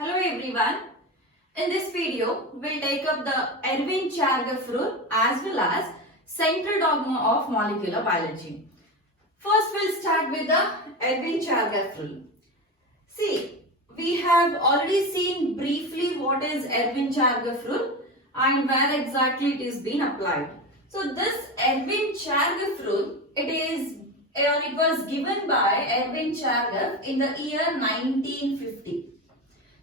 Hello everyone. In this video, we'll take up the Erwin-Chargaff rule as well as central dogma of molecular biology. First, we'll start with the Erwin-Chargaff rule. See, we have already seen briefly what is Erwin-Chargaff rule and where exactly it is being applied. So this Erwin-Chargaff rule, it was given by Erwin-Chargaff in the year 1950.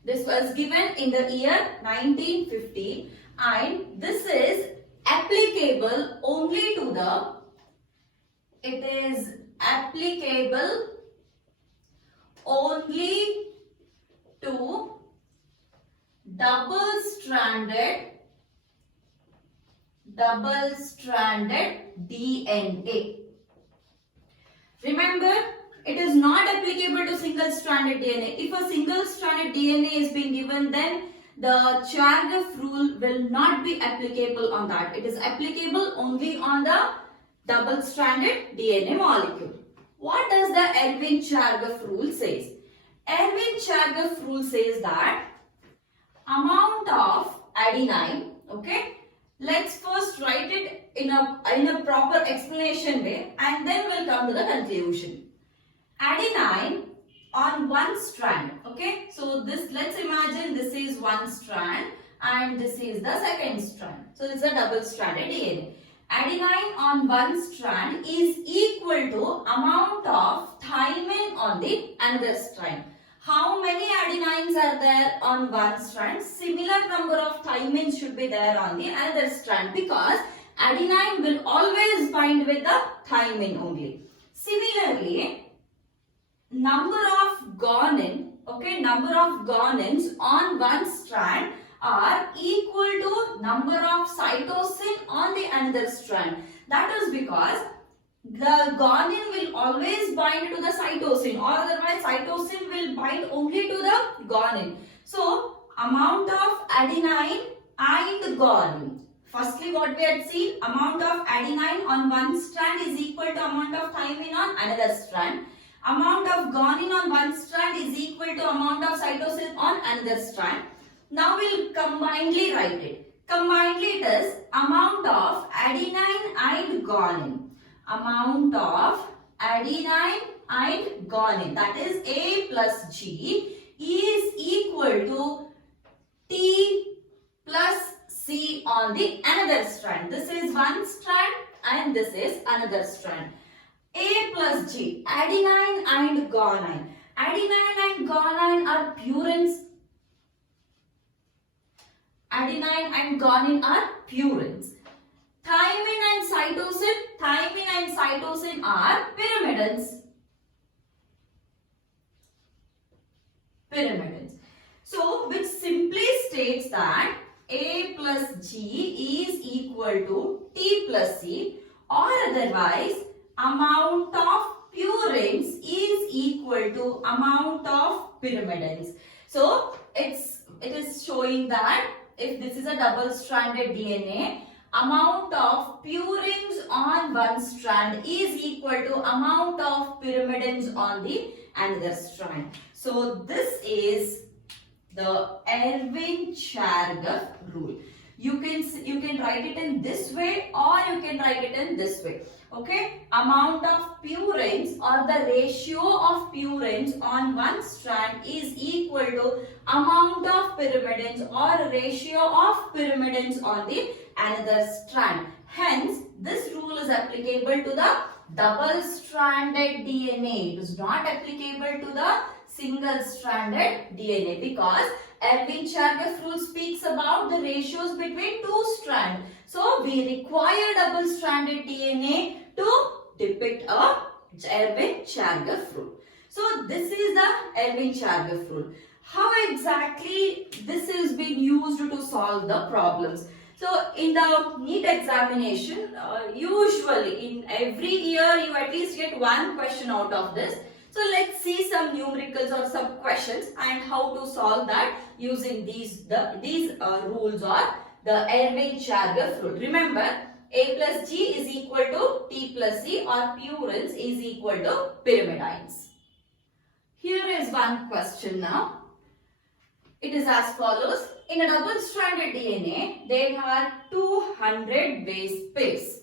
This was given in the year 1950 and this is applicable only to double-stranded DNA. Remember, it is not applicable to single-stranded DNA. If a single-stranded DNA is being given, then the Chargaff rule will not be applicable on that. It is applicable only on the double-stranded DNA molecule. What does the Erwin-Chargaff rule says? Erwin-Chargaff rule says that amount of adenine, okay? Let's first write it in a proper explanation way and then we'll come to the conclusion. Adenine on one strand, okay? So let's imagine this is one strand and this is the second strand. So this is a double-stranded DNA. Adenine on one strand is equal to amount of thymine on the another strand. How many adenines are there on one strand? Similar number of thymines should be there on the another strand because adenine will always bind with the thymine only. Similarly, number of guanine, okay, number of guanines on one strand are equal to number of cytosine on the another strand. That is because the guanine will always bind to the cytosine or otherwise cytosine will bind only to the guanine. So, amount of adenine and guanine. Firstly, what we had seen, amount of adenine on one strand is equal to amount of thymine on another strand. Amount of guanine on one strand is equal to amount of cytosine on another strand. Now we'll combinedly write it. Combinedly it is amount of adenine and guanine. Amount of adenine and guanine, that is A plus G, is equal to T plus C on the another strand. This is one strand and this is another strand. A plus G, adenine and guanine. Adenine and guanine are purines. Adenine and guanine are purines. Thymine and cytosine are pyrimidines. So, which simply states that A plus G is equal to T plus C or otherwise amount of purines is equal to amount of pyrimidines. So, it is showing that if this is a double-stranded DNA, amount of purines on one strand is equal to amount of pyrimidines on the another strand. So, this is the Erwin-Chargaff rule. You can write it in this way or you can write it in this way. Okay, amount of purines or the ratio of purines on one strand is equal to amount of pyrimidines or ratio of pyrimidines on the another strand. Hence, this rule is applicable to the double-stranded DNA. It is not applicable to the single-stranded DNA because Erwin-Chargaff rule speaks about the ratios between two strands. So, we require double-stranded DNA to depict a Erwin-Chargaff rule. So, this is the Erwin-Chargaff rule. How exactly this is being used to solve the problems? So, in the NEET examination, usually in every year you at least get one question out of this. So, let's see some numericals or some questions and how to solve that using these rules or the Erwin-Chargaff rule. Remember, A plus G is equal to T plus C or purines is equal to pyrimidines. Here is one question now. It is as follows. In a double-stranded DNA, there are 200 base pairs.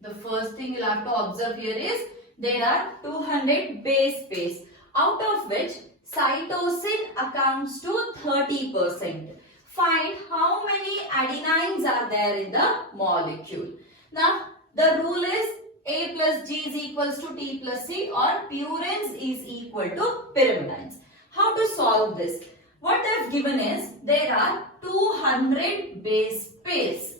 The first thing you'll have to observe here is there are 200 base pairs, out of which cytosine accounts to 30%. Find how many adenines are there in the molecule. Now, the rule is A plus G is equals to T plus C, or purines is equal to pyrimidines. How to solve this? What I've given is there are 200 base pairs.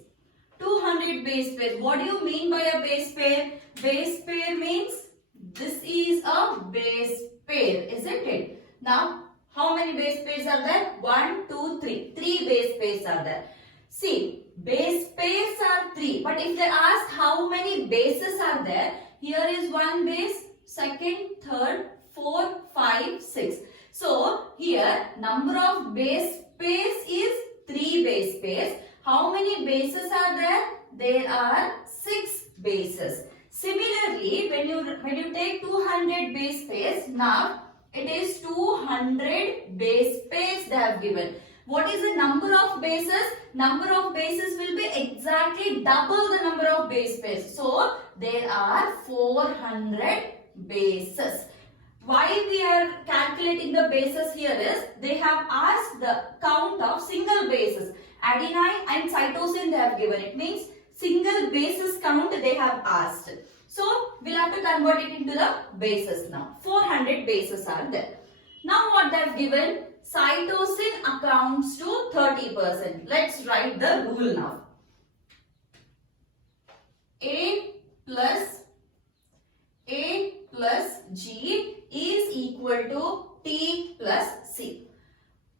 200 base pairs. What do you mean by a base pair? Base pair means this is a base pair, isn't it? Now, how many base pairs are there? 1, 2, 3. 3 base pairs are there. See, base pairs are 3. But if they ask how many bases are there, here is 1 base, second, third, 4, 5, 6. So, here number of base pairs is 3 base pairs. How many bases are there? There are 6 bases. Similarly, when you take 200 base pairs, now it is 200 base pairs they have given. What is the number of bases? Number of bases will be exactly double the number of base pairs. So, there are 400 bases. Why we are calculating the bases here is they have asked the count of single bases. Adenine and cytosine they have given. It means single bases count they have asked. So, we'll have to convert it into the bases now. 400 bases are there. Now, what they have given? Cytosine accounts to 30%. Let's write the rule now. A plus G is equal to T plus C.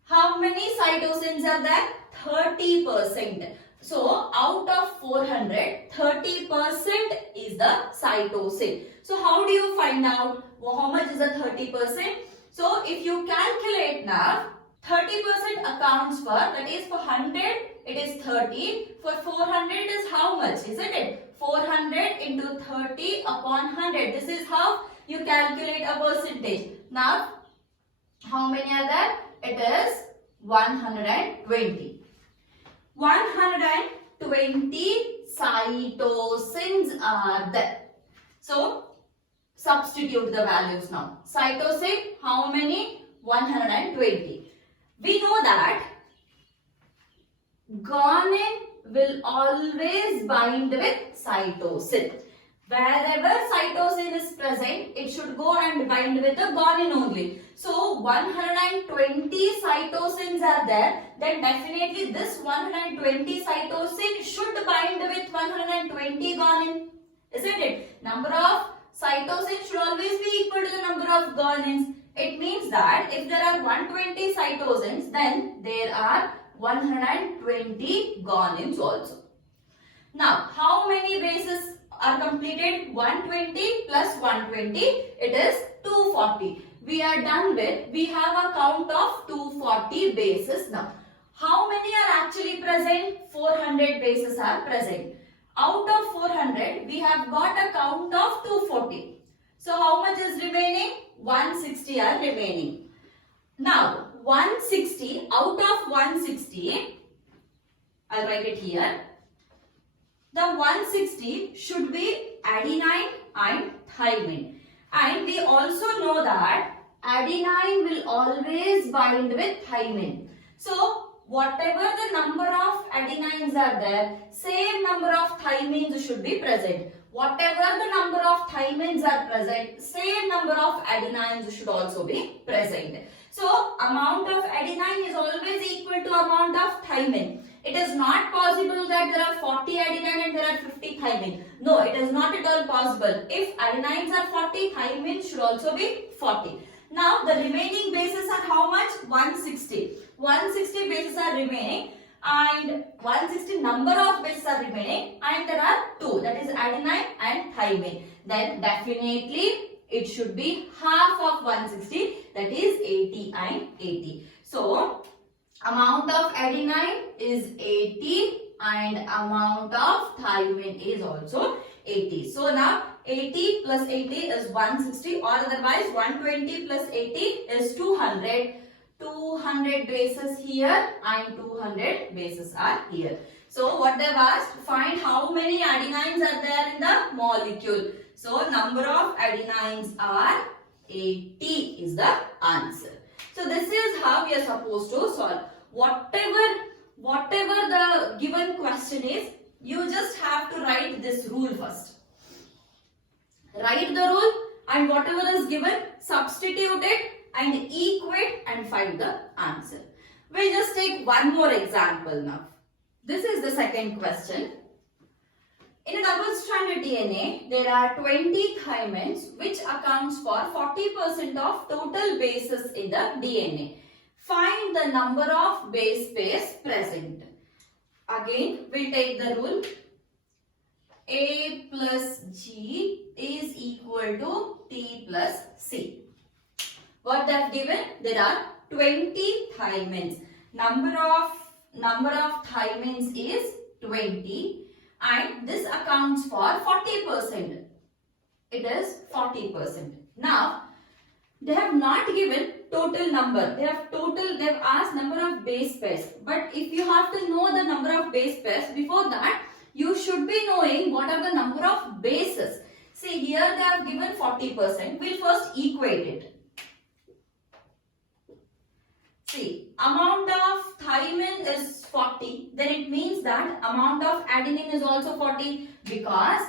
How many cytosines are there? 30%. So, out of 400, 30% is the cytosine. So, how do you find out how much is the 30%? So, if you calculate now, 30% accounts for, that is for 100, it is 30. For 400 is how much, isn't it? 400 into 30 upon 100. This is how you calculate a percentage. Now, how many are there? It is 120. 120 cytosines are there. So, substitute the values now. Cytosine, how many? 120. We know that guanine will always bind with cytosine. Wherever cytosine is present, it should go and bind with the guanine only. So, 120 cytosines are there. Then definitely this 120 cytosine should bind with 120 guanine. Isn't it? Number of cytosine should always be equal to the number of guanines. It means that if there are 120 cytosines, then there are 120 guanines also. Now, how many bases are completed? 120 plus 120, it is 240. We are done with, we have a count of 240 bases now. How many are actually present? 400 bases are present. Out of 400, we have got a count of 240. So, how much is remaining? 160 are remaining. Now, 160, out of 160, I'll write it here. The 160 should be adenine and thymine. And we also know that adenine will always bind with thymine. So, whatever the number of adenines are there, same number of thymines should be present. Whatever the number of thymines are present, same number of adenines should also be present. So, amount of adenine is always equal to amount of thymine. It is not possible that there are 40 adenine and there are 50 thymine. No, it is not at all possible. If adenines are 40, thymine should also be 40. Now, the remaining bases are how much? 160. 160 bases are remaining and 160 number of bases are remaining and there are 2, that is adenine and thymine. Then definitely it should be half of 160, that is 80 and 80. So, amount of adenine is 80 and amount of thymine is also 80. So, now 80 plus 80 is 160 or otherwise 120 plus 80 is 200. 200 bases here and 200 bases are here. So what they've asked, find how many adenines are there in the molecule. So number of adenines are 80 is the answer. So this is how we are supposed to solve. Whatever the given question is, you just have to write this rule first. Write the rule and whatever is given, substitute it and equate and find the answer. We'll just take one more example now. This is the second question. In a double-stranded DNA, there are 20 thymines which accounts for 40% of total bases in the DNA. Find the number of base pairs present. Again, we'll take the rule. A plus G is equal to T plus C. What they have given? There are 20 thymines. Number of thymines is 20 and this accounts for 40%. It is 40%. Now, they have not given total number. They have asked number of base pairs. But if you have to know the number of base pairs, before that, you should be knowing what are the number of bases. See, here they have given 40%. We'll first equate it. See, amount of thymine is 40, then it means that amount of adenine is also 40 because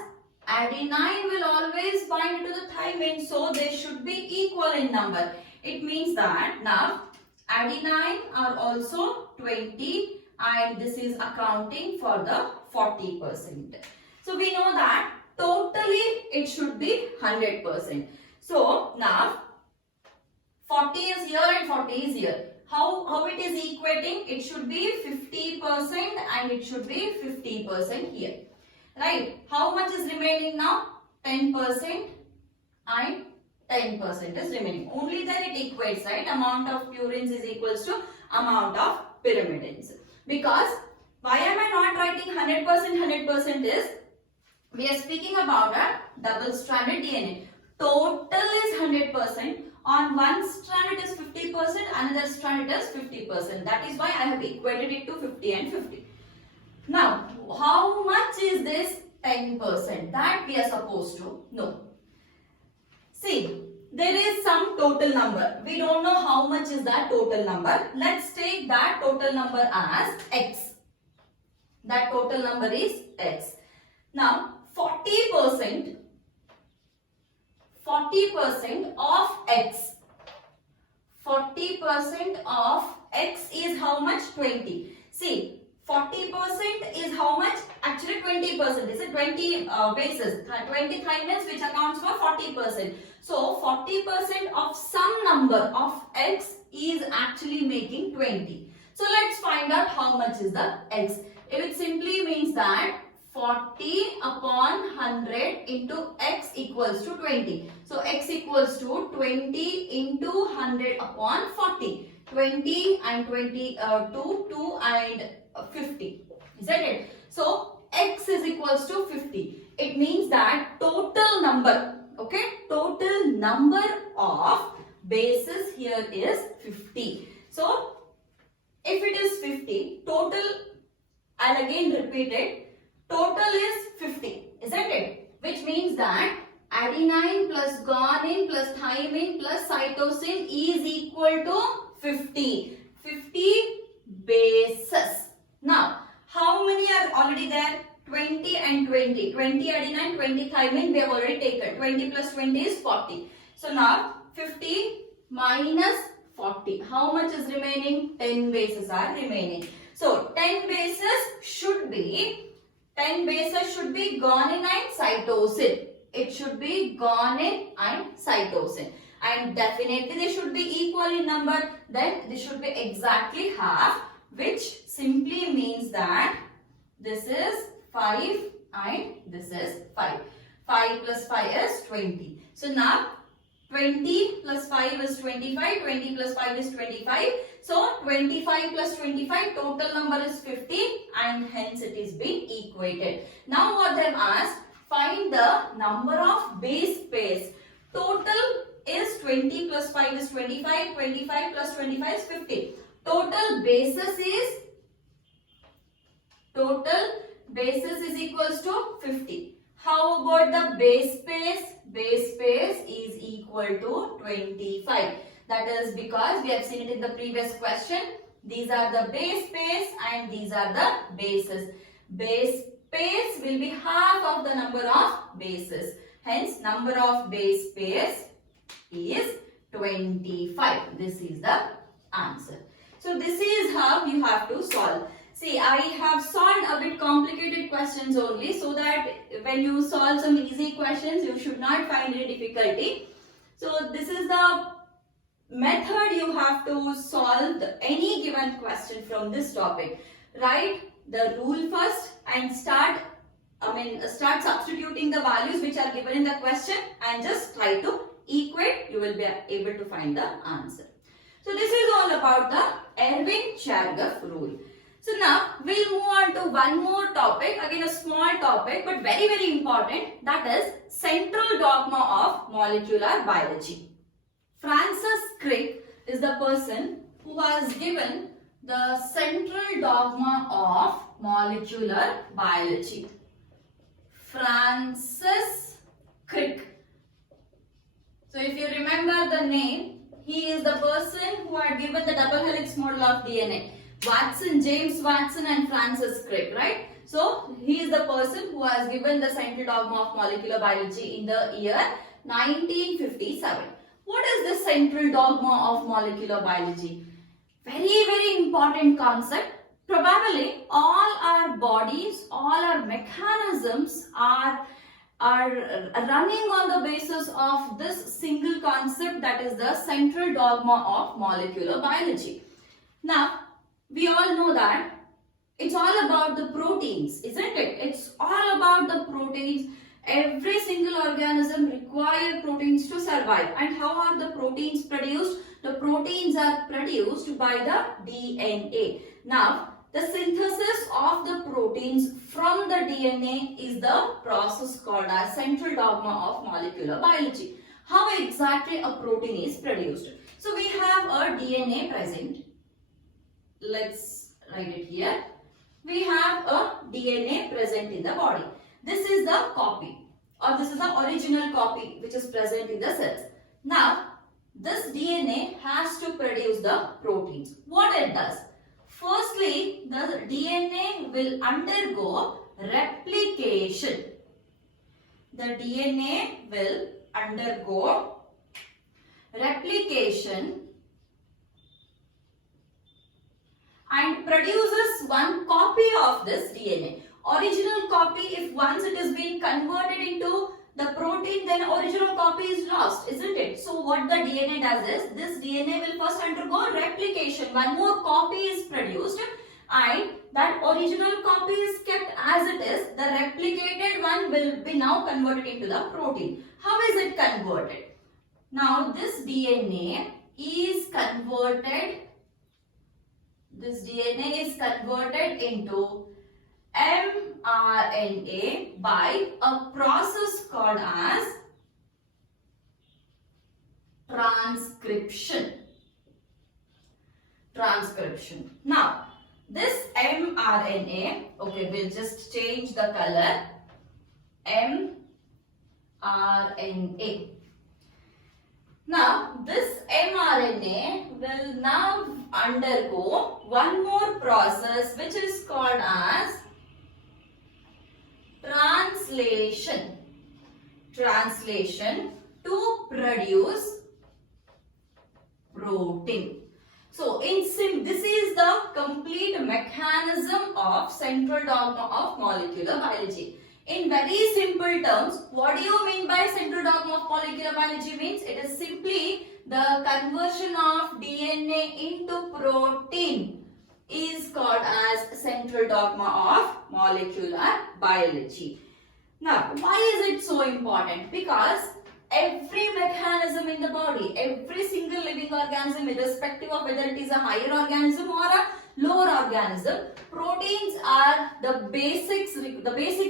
adenine will always bind to the thymine, so they should be equal in number. It means that now adenine are also 20 and this is accounting for the 40%. So we know that totally it should be 100%. So now 40 is here and 40 is here. How it is equating? It should be 50% and it should be 50% here. Right? How much is remaining now? 10% and 10% is remaining. Only then it equates, right? Amount of purines is equals to amount of pyrimidines. Because why am I not writing 100% is, we are speaking about a double-stranded DNA. Total is 100%. On one strand it is 50%, another strand it is 50%. That is why I have equated it to 50 and 50. Now, how much is this 10%? That we are supposed to know. See, there is some total number. We don't know how much is that total number. Let's take that total number as X. That total number is X. Now, 40% of X. 40% of X is how much? 20. See, 40% is how much? Actually 20%. This is 20 bases. 20 thymines which accounts for 40%. So 40% of some number of X is actually making 20. So let's find out how much is the X. It simply means that 40 upon 100 into X equals to 20. So X equals to 20 into 100 upon 40. 20 and 2 and 50. Is that it? So X is equals to 50. It means that total number, okay, total number of bases here is 50. So if it is 50, total, I'll again repeat it. Total is 50, isn't it? Which means that adenine plus guanine plus thymine plus cytosine is equal to 50. 50 bases. Now, how many are already there? 20 and 20. 20 adenine, 20 thymine we have already taken. 20 plus 20 is 40. So now 50 minus 40. How much is remaining? 10 bases are remaining. So 10 bases should be guanine and cytosine. It should be guanine and cytosine. And definitely they should be equal in number. Then they should be exactly half, which simply means that this is 5 and this is 5. 5 plus 5 is 20. So now 20 plus 5 is 25. 20 plus 5 is 25. So 25 plus 25, total number is 50 and hence it is being equated. Now what they have asked, find the number of base pairs. Total is 20 plus 5 is 25, 25 plus 25 is 50. Total bases is equals to 50. How about the base space? Base space is equal to 25. That is because we have seen it in the previous question. These are the base space and these are the bases. Base space will be half of the number of bases. Hence, number of base pairs is 25. This is the answer. So, this is how you have to solve. See, I have solved a bit complicated questions only so that when you solve some easy questions, you should not find any difficulty. So, this is the method you have to solve any given question from this topic. Write the rule first and start substituting the values which are given in the question and just try to equate. You will be able to find the answer. So this is all about the Erwin-Chargaff rule. So now we'll move on to one more topic, again a small topic but very very important, that is central dogma of molecular biology. Francis Crick is the person who has given the central dogma of molecular biology. Francis Crick. So if you remember the name, he is the person who had given the double helix model of DNA. James Watson and Francis Crick, right? So he is the person who has given the central dogma of molecular biology in the year 1957. What is the central dogma of molecular biology? Very very important concept. Probably all our bodies, all our mechanisms are running on the basis of this single concept, that is the central dogma of molecular biology. Now, we all know that it's all about the proteins, isn't it? It's all about the proteins. Every single organism requires proteins to survive. And how are the proteins produced? The proteins are produced by the DNA. Now, the synthesis of the proteins from the DNA is the process called as central dogma of molecular biology. How exactly a protein is produced? So, we have a DNA present. Let's write it here. We have a DNA present in the body. This is the copy, or this is the original copy which is present in the cells. Now, this DNA has to produce the proteins. What it does? Firstly, the DNA will undergo replication. The DNA will undergo replication and produces one copy of this DNA. Original copy, if once it has been converted into the protein, then original copy is lost, isn't it? So what the DNA does is, this DNA will first undergo replication. One more copy is produced and that original copy is kept as it is. The replicated one will be now converted into the protein. How is it converted? Now this DNA is converted into mRNA by a process called as transcription. Now, this mRNA, okay, we'll just change the color. mRNA. Now, this mRNA will now undergo one more process which is called as translation to produce protein. So, this is the complete mechanism of central dogma of molecular biology. In very simple terms, what do you mean by central dogma of molecular biology? Means it is simply the conversion of DNA into protein is called as central dogma of molecular biology. Now, why is it so important? Because every mechanism in the body, every single living organism, irrespective of whether it is a higher organism or a lower organism, proteins are the basic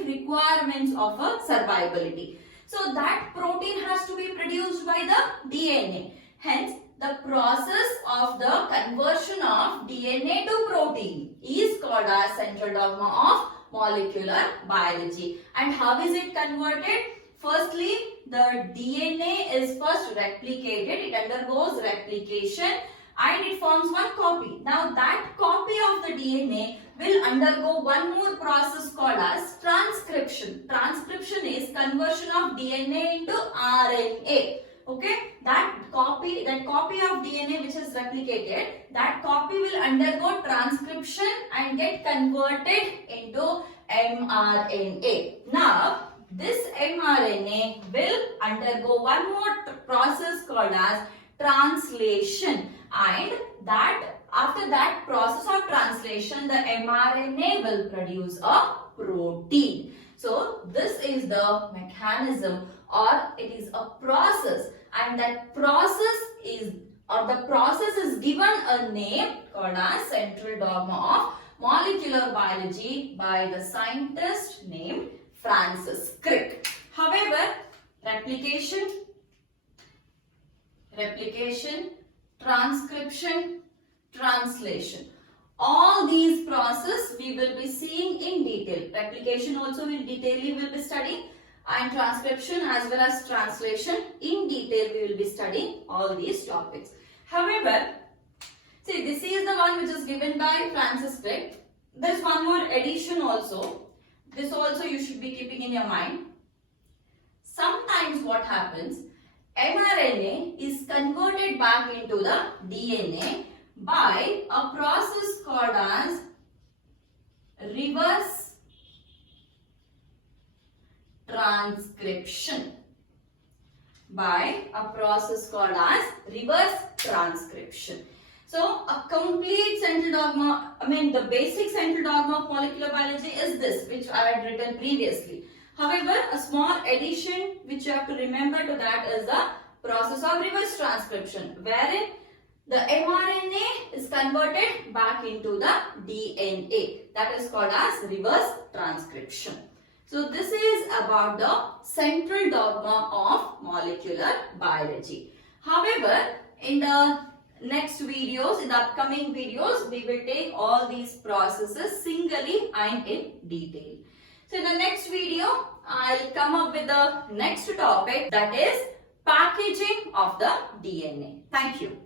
requirements of a survivability. So that protein has to be produced by the DNA. Hence, the process of the conversion of DNA to protein is called as central dogma of molecular biology. And how is it converted? Firstly, the DNA is first replicated. It undergoes replication and it forms one copy. Now that copy of the DNA will undergo one more process called as transcription. Transcription is conversion of DNA into RNA. Okay, that copy of DNA which is replicated, that copy will undergo transcription and get converted into mRNA. Now, this mRNA will undergo one more process called as translation, and that after that process of translation, the mRNA will produce a protein. So, this is the mechanism, or it is a process, and that process is, or the process is given a name called as central dogma of molecular biology by the scientist named Francis Crick. However, replication, transcription, translation, all these processes we will be seeing in detail. Replication also we will be studying, and transcription as well as translation in detail we will be studying all these topics. However, see, this is the one which is given by Francis Crick. There is one more addition also. This also you should be keeping in your mind. Sometimes what happens, mRNA is converted back into the DNA by a process called as reverse transcription. By a process called as reverse transcription. So, a complete central dogma, the basic central dogma of molecular biology is this, which I had written previously. However, a small addition which you have to remember to that is the process of reverse transcription, wherein the mRNA is converted back into the DNA. That is called as reverse transcription. So, this is about the central dogma of molecular biology. However, in the next videos, in the upcoming videos, we will take all these processes singly and in detail. So, in the next video, I will come up with the next topic, that is packaging of the DNA. Thank you.